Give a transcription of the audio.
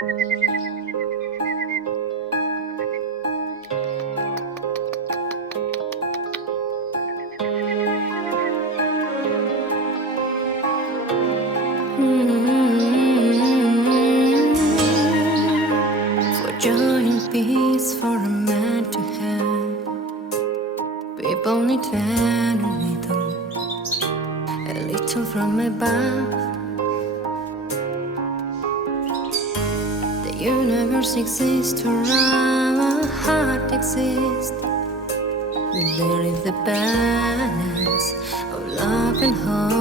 For joy and peace for a man to have, people need a little from above. The universe exists, or our heart exists. There is the balance of love and hope.